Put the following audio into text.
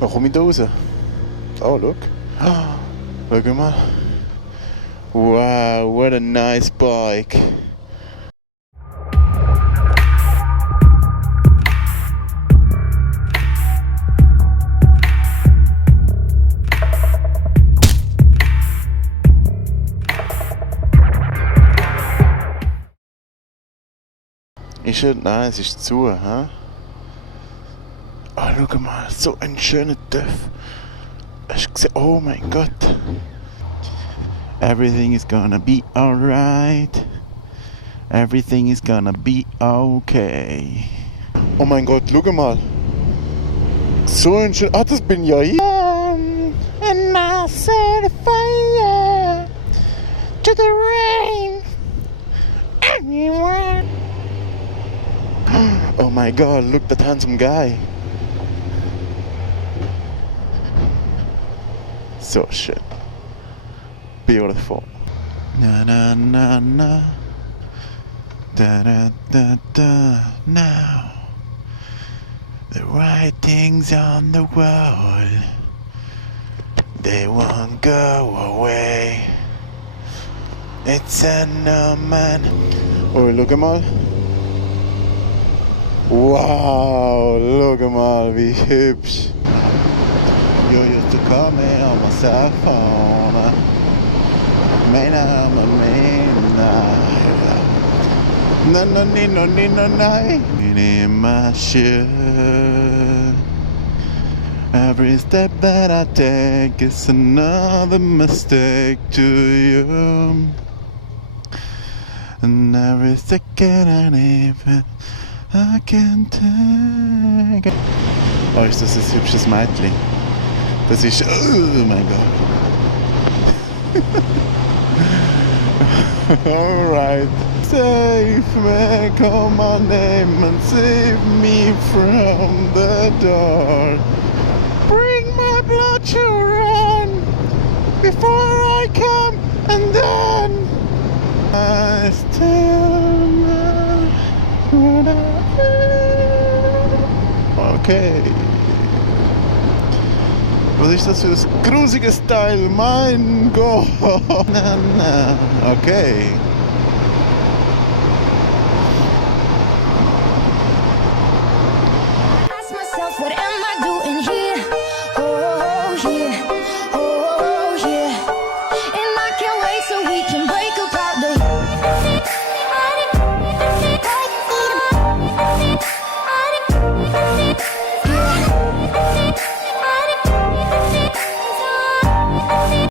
Wo komme ich da raus? Oh, schau. Schau mal. Wow, what a nice bike. Ist er? Nein, es ist zu. Hä? Oh, schau mal, so ein schöner Töff. Hast du gesehen? Oh mein Gott. Everything is gonna be alright. Everything is gonna be okay. Oh mein Gott, schau mal. So ein schöner... Ah, das bin ja ich. And I set fire to the rain. Anywhere. Oh my God, look that handsome guy. So shit. Beautiful. Na na na na. Da da da da. Now the writings on the wall, they won't go away. It's a no man. Oh, look mal. Wow, look mal, wie hübsch. You used to call me on my cell phone. Mina, no, no, no, no, no, no. In my shit. Every step that I take is another mistake to you. And every second I leave, I can't take it. Oh, ist das ein hübsches Mädchen? Das ist... Oh mein Gott. Alright. Save me, call my name and save me from the dark. Bring my blood to run before I come and then I still know what I feel. Okay. Was ist das für ein grusiges Teil? Mein Gott! Na, na. Okay.